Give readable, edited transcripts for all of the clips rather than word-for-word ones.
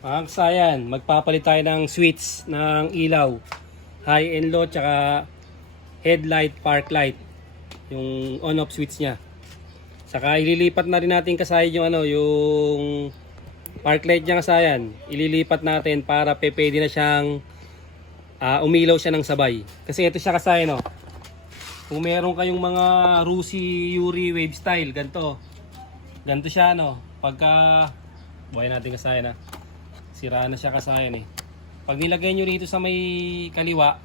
Mga kasayan, magpapalit tayo ng switch ng ilaw. High and low, tsaka headlight, park light. Yung on-off switch niya. Saka ililipat na rin natin kasayan yung yung park light niya kasayan. Ililipat natin para pwede na siyang umilaw siya ng sabay. Kasi ito siya kasayan, no. Kung meron kayong mga Rusi Yuri wave style, ganito. Ganito siya, no. Pagka buhay natin kasayan, sira na siya kasayan eh. Pag nilagay nyo rito sa may kaliwa,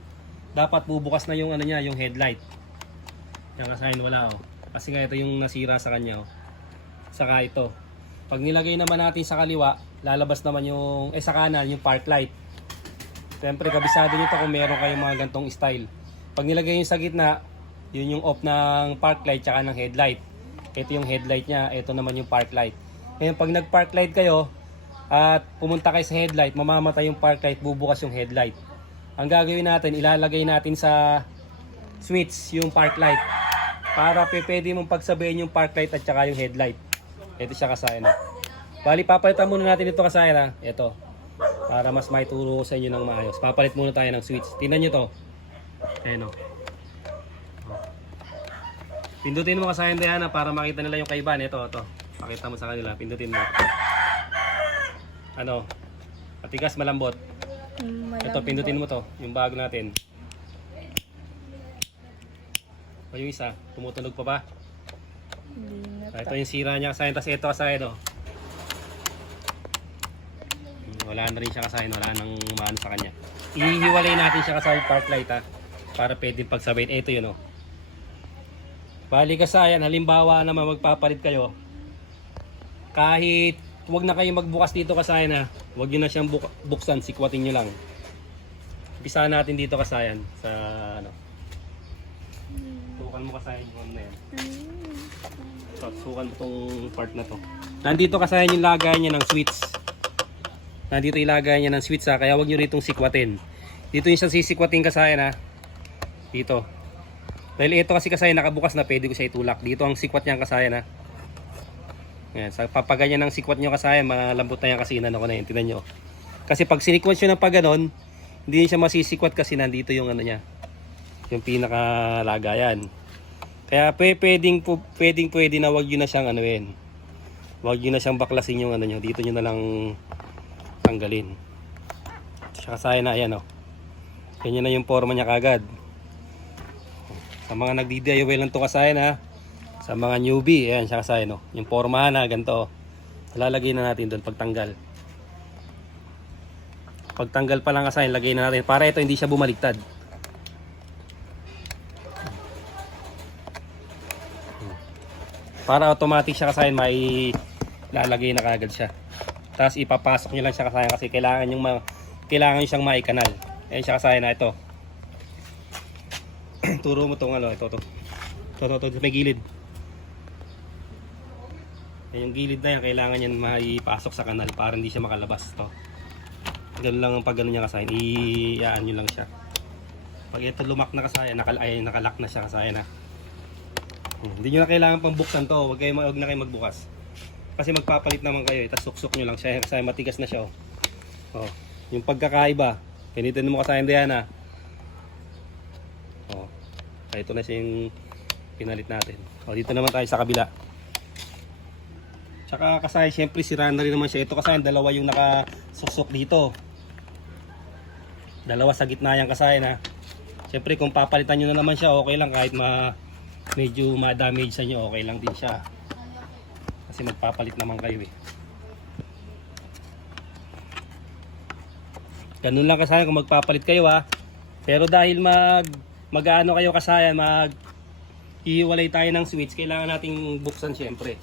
dapat bubukas na yung niya, yung headlight. Yan kasayan wala oh. Kasi nga ito yung nasira sa kanya oh. Saka ito. Pag nilagay naman natin sa kaliwa, lalabas naman yung sa kanan yung park light. Siyempre kabisado nyo to kung meron kayong mga gantong style. Pag nilagay yung sa gitna, yun yung off ng park light tsaka ng headlight. Ito yung headlight niya, ito naman yung park light. Ngayon pag nag park light kayo at pumunta kayo sa headlight, mamamatay yung park light, bubukas yung headlight. Ang gagawin natin, ilalagay natin sa switch yung park light para pwede mong pagsabayin yung park light at saka yung headlight. Ito siya kasayan na. Bali papalitan muna natin ito kasayan na. Ito. Para mas maituro ko sa inyo ng maayos. Papalit muna tayo ng switch. Tingnan nyo to. Ayan o. Pindutin mo kasayan Diana para makita nila yung kaibahan. Ito. Pakita mo sa kanila. Pindutin mo. Matigas, malambot. Ito, pindutin mo to. Yung bago natin. O yung isa, tumutunog pa ba? Ito yung sira niya kasayan. Tapos ito kasayan wala na rin siya kasayan. Wala nang maano sa kanya. Ihiwalay natin siya kasayan park light para pwede pagsabayin. Ito yun Bali kasayan, halimbawa naman magpapalit kayo. Kahit huwag na kayo magbukas dito kasayan huwag nyo na siyang buksan, sikwatin nyo lang. Umpisa natin dito kasayan sa Sukan mo kasayan yung na yan. Sukan mo tong part na to. Nandito kasayan yung lagay niya ng switch. Nandito ilagay niya ng switch kaya huwag nyo ritong sikwatin. Dito yung siyang sisikwatin kasayan Dito. Dahil ito kasi kasayan nakabukas na, pwede ko siya itulak. Dito ang sikwat niyang kasayan Yan, sa papaganyan ng sikwat nyo kasayan, malambot na yan kasi ko na yun. Tingnan nyo. Kasi pag sinikwat nyo ng pagganon, hindi siya masisikwat kasi nandito yung niya. Yung pinakalagayan. Kaya pwede na wag yun na siyang wag yun na siyang baklasin yung nyo. Dito nyo na lang tanggalin. Siya kasayan na, ayan Ganyan na yung forma niya kagad. Sa mga nagdi-DIY lang to kasayan sa mga newbie, ayan siya kasayan yung forma ganito lalagay na natin doon pagtanggal pa lang kasayan, lagay na natin para ito hindi siya bumaligtad. Para automatic siya kasayan, may lalagay na kagad siya, tapos ipapasok nyo lang siya kasayan kasi kailangan nyo siyang maikanal. Ayan siya kasayan ito. Turo mo tong ito may gilid. Yung gilid na yan, kailangan yan maipasok sa kanal para hindi siya makalabas. Ganun lang ang pag gano'n niya kasayan, iyaan nyo lang siya. Pag ito lumak na kasayan, nakalak na siya kasayan Hindi nyo na kailangan pang buksan to, huwag na kayo magbukas. Kasi magpapalit naman kayo, tapos suksok nyo lang siya kasi matigas na siya Yung pagkakaiba, pinitin mo kasayan Diana. Ito na siya yung pinalit natin. Dito naman tayo sa kabila. Tsaka kasayan, syempre sira na rin naman siya. Ito kasayan, dalawa yung nakasuksok dito. Dalawa sa gitna yung kasayan Syempre kung papalitan nyo na naman siya, okay lang. Kahit medyo ma-damage sa nyo, okay lang din siya. Kasi magpapalit naman kayo Ganun lang kasayan kung magpapalit kayo Pero dahil mag-ano kayo kasayan, hihiwalay tayo ng switch, kailangan nating buksan syempre.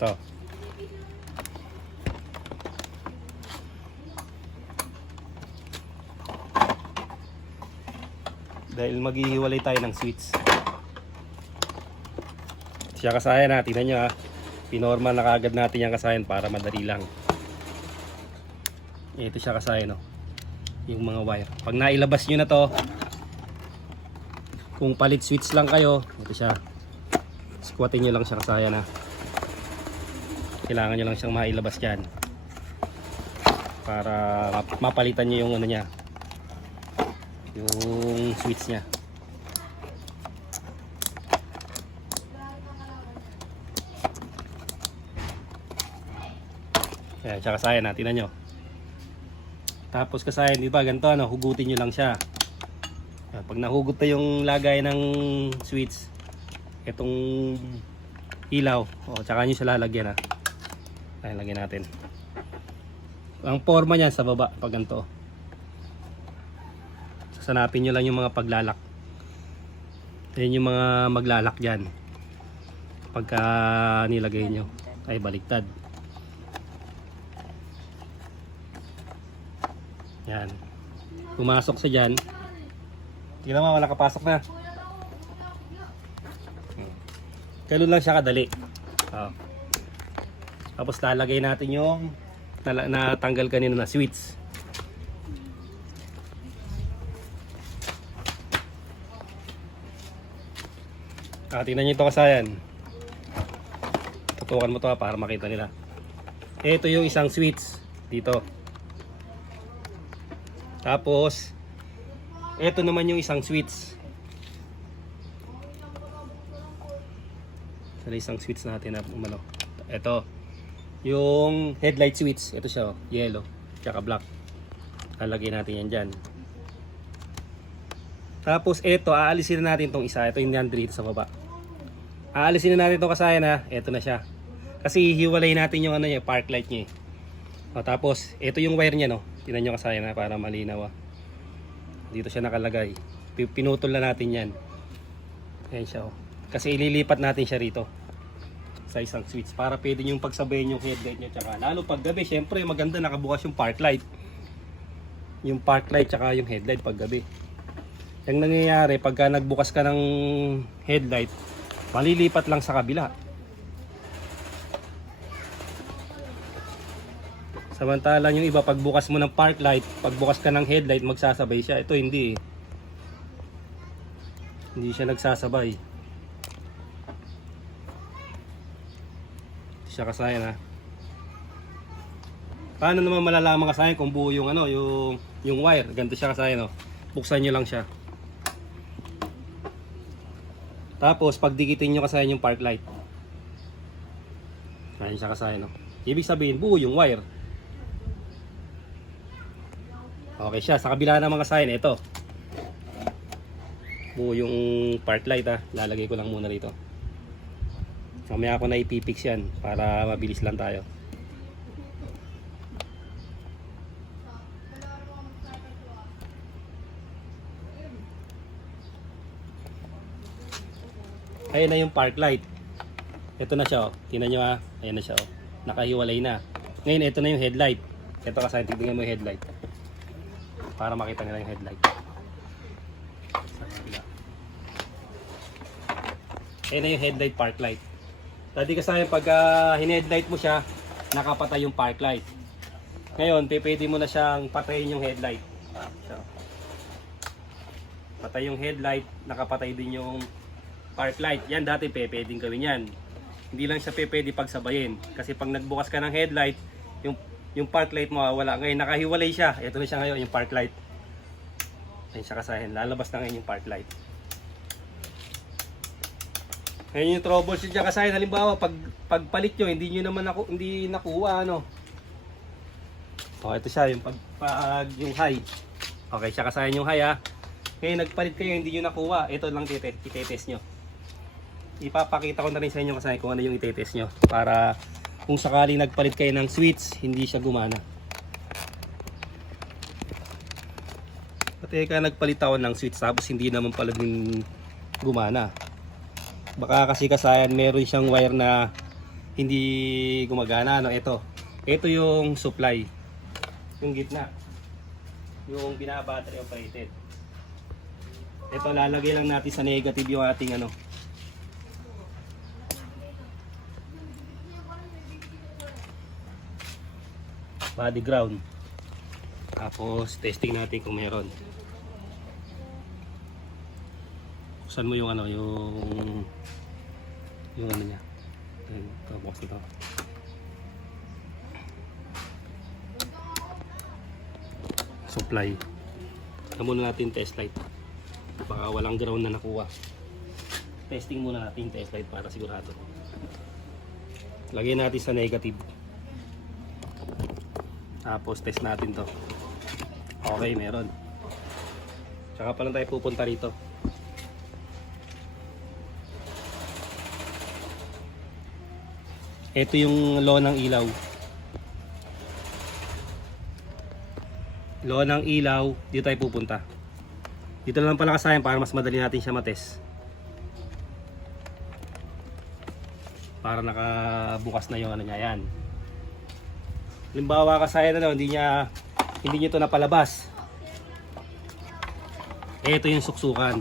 Ito. Dahil maghihiwalay tayo ng switch. Siya kasayan tingnan nyo pinormal na kagad natin yung kasayan para madali lang. Ito siya kasayan yung mga wire. Pag nailabas nyo na to, kung palit switch lang kayo, ito siya. Squatin nyo lang siya kasayan Kailangan nyo lang siyang mailabas dyan. para mapalitan nyo yung ano niya, yung switch niya. Ayan, tsaka kasayan ha, tingnan nyo. Tapos kasayan, di ba ganito ano, hugutin nyo lang siya. Ayan, pag nahugot na yung lagay ng switch, itong ilaw, tsaka nyo siya lalagyan ha. Ayan, lagyan natin. Ang forma niyan sa baba, pag ganito. Sasanapin nyo lang yung mga paglalak. Ayan yung mga maglalak dyan. Pagka nilagay nyo, ay baliktad. Yan. Pumasok siya dyan. Tingnan mo, wala kapasok na. Ganun lang siya kadali. Tapos lalagay natin yung natanggal kanina na switch. Tingnan nyo ito kasayan. Tutukan mo ito para makita nila. Ito yung isang switch dito. Tapos ito naman yung isang switch. Sa isang switch natin na umano. Ito yung headlight switch. Ito siya, yellow tsaka black. Lalagay natin yan dyan. Tapos ito, aalisin na natin itong isa. Ito yung nandito sa baba. Aalisin na natin itong kasayan ha. Ito na siya. Kasi hiwalay natin yung ano niya, park light niya. Tapos ito yung wire niya, no. Tingnan nyo kasayan ha, para malinaw ha. Dito siya nakalagay. Pinutol na natin yan. Ayan siya oh. Kasi ililipat natin siya rito sa isang switch para pwede nyo pagsabayin yung headlight nyo. Tsaka lalo pag gabi, syempre maganda nakabukas yung park light. Yung park light tsaka yung headlight pag gabi. Yung nangyayari pagka nagbukas ka ng headlight, malilipat lang sa kabila. Samantalang yung iba, pagbukas mo ng park light, pagbukas ka ng headlight, magsasabay siya. Ito hindi eh. Hindi siya nagsasabay. Hindi siya kasayan ha. Paano naman malalaman kasayan kung buo yung ano, yung wire? Ganito siya kasayan oh. Buksan nyo lang siya. Tapos pagdikitin nyo kasayan yung park light. Ayan siya kasayan oh. Ibig sabihin buo yung wire. Okay siya. Sa kabila naman kasayan, ito. Buo yung park light ha. Lalagay ko lang muna rito. Mamaya ako na ipipix yan para mabilis lang tayo. Ayan na yung park light. Ito na siya oh. Tingnan nyo ha. Ayan na siya oh. Nakahiwalay na. Ngayon ito na yung headlight. Ito kasayan. Tignan mo yung headlight. Para makita nila yung headlight. Ayan na yung headlight park light. Dati kasi pag hinheadlight mo siya, nakapatay yung park light. Ngayon, pwede mo na siyang patayin yung headlight. So, patay yung headlight, nakapatay din yung park light. Yan dati pwedeng gawin yan. Hindi lang siya pwede pagsabayin. Kasi pag nagbukas ka ng headlight, yung park light mo wala. Ngayon nakahiwalay siya. Ito na siya ngayon, yung park light. Ayun siya kasahin. Lalabas na ngayon yung park light. Ngayon yung troubleshoot niya kasahin. Halimbawa, pagpalit nyo, hindi nakuha ano. Oh, ito siya yung yung high. Okay, siya kasahin yung high ha. Ngayon nagpalit kayo, hindi nyo nakuha. Ito lang itetest nyo. Ipapakita ko na rin sa inyo kasahin kung ano yung itetest nyo. Para kung sakaling nagpalit kayo ng switch, hindi siya gumana. Pati ka nagpalit ako ng switch tapos hindi naman pala din gumana. Baka kasi kasayan meron siyang wire na hindi gumagana. No? Ito yung supply. Yung gitna. Yung binabattery operated. Ito lalagay lang natin sa negative yung ating ano. Body ground. Tapos testing natin kung meron. Buksan mo yung ano, yung ano niya. Ito, bukas ito. supply. Ito muna natin test light. Baka walang ground na nakuha. Testing muna natin test light para sigurado. Lagyan natin sa negative. Tapos test natin to. Okay, meron. Tsaka pa lang tayo pupunta rito. Ito yung law ng ilaw. Law ng ilaw, dito tayo pupunta. Dito lang pala kasayan para mas madali natin siya matest. Para nakabukas na yung ano niya, yan. Halimbawa kasayan na hindi niya ito napalabas. Ito yung suksukan.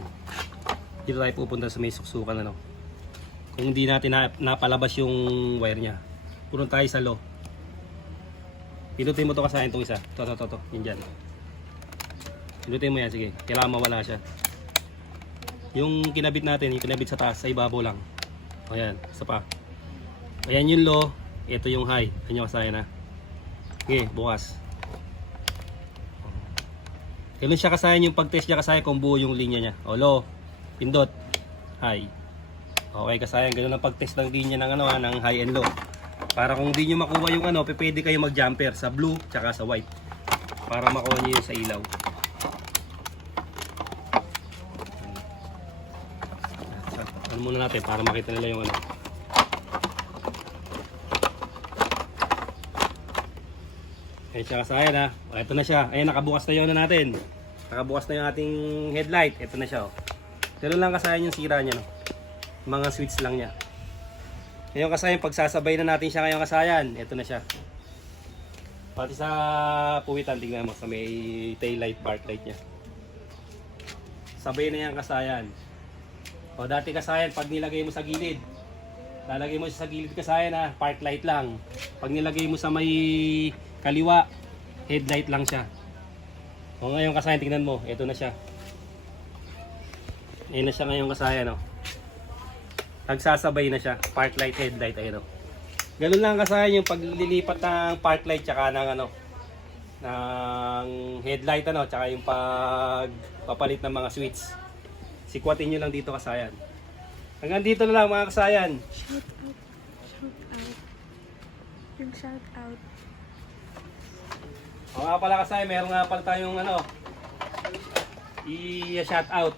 Dito tayo pupunta sa may suksukan ano. Kung hindi natin napalabas yung wire niya. Punta tayo sa low. Pinutin mo to kasayan itong isa. To. Yan dyan. Pinutin mo yan. Sige. Kailangan mawala siya. Yung kinabit natin, yung kinabit sa taas, sa ibabaw lang. O yan. Isa pa. Ayan yung low. Ito yung high. Ayan yung kasayan ha. Okay. Bukas. Ganun siya kasayan yung pag-test niya kasayan kung buo yung linya niya. O low. Pindot. High. Okay, kasayan, ganun ang pag-test ng linya ng ano ng high and low. Para kung hindi niyo makuha yung ano, pwede kayo mag-jumper sa blue tsaka sa white. Para makuha niyo yung sa ilaw. Ano muna natin para makita nila yung ano. Ayan siya kasayan ha. O, ito na siya. Ayan, nakabukas na yung ano natin. Nakabukas na yung ating headlight. Ito na siya o. Ganun lang kasayan yung sira niya no. Mga switch lang niya. Ngayon kasayan, pagsasabay na natin siya ngayon kasayan, ito na siya. Pati sa puwitan, tingnan mo sa may tail light, park light niya. Sabay na yan kasayan. O dati kasayan, pag nilagay mo sa gilid, lalagay mo sa gilid kasayan ha, park light lang. Pag nilagay mo sa may kaliwa, headlight lang siya. O ngayon kasayan, tingnan mo, ito na siya. Ayan na siya ngayon kasayan o. Nagsasabay na siya, park light, headlight, ayun o. Ganun lang kasayan yung paglilipat ng park light tsaka ng ano, ng headlight ano, tsaka yung pagpapalit ng mga switch. Sikwatin nyo lang dito kasayan. Hanggang dito na lang mga kasayan. Shout out. Yung shout out. O nga pala kasayan, meron nga pala tayong ano, i-shout out.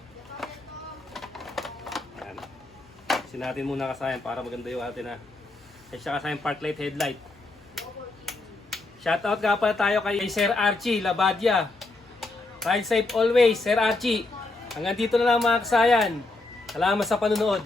Natin muna kasayan para maganda yung atin ha. At siya kasayan park light, headlight. Shoutout nga pala tayo kay Sir Archie Labadia. Ride safe always, Sir Archie. Hanggang dito na lang mga kasayan. Salamat sa panunood.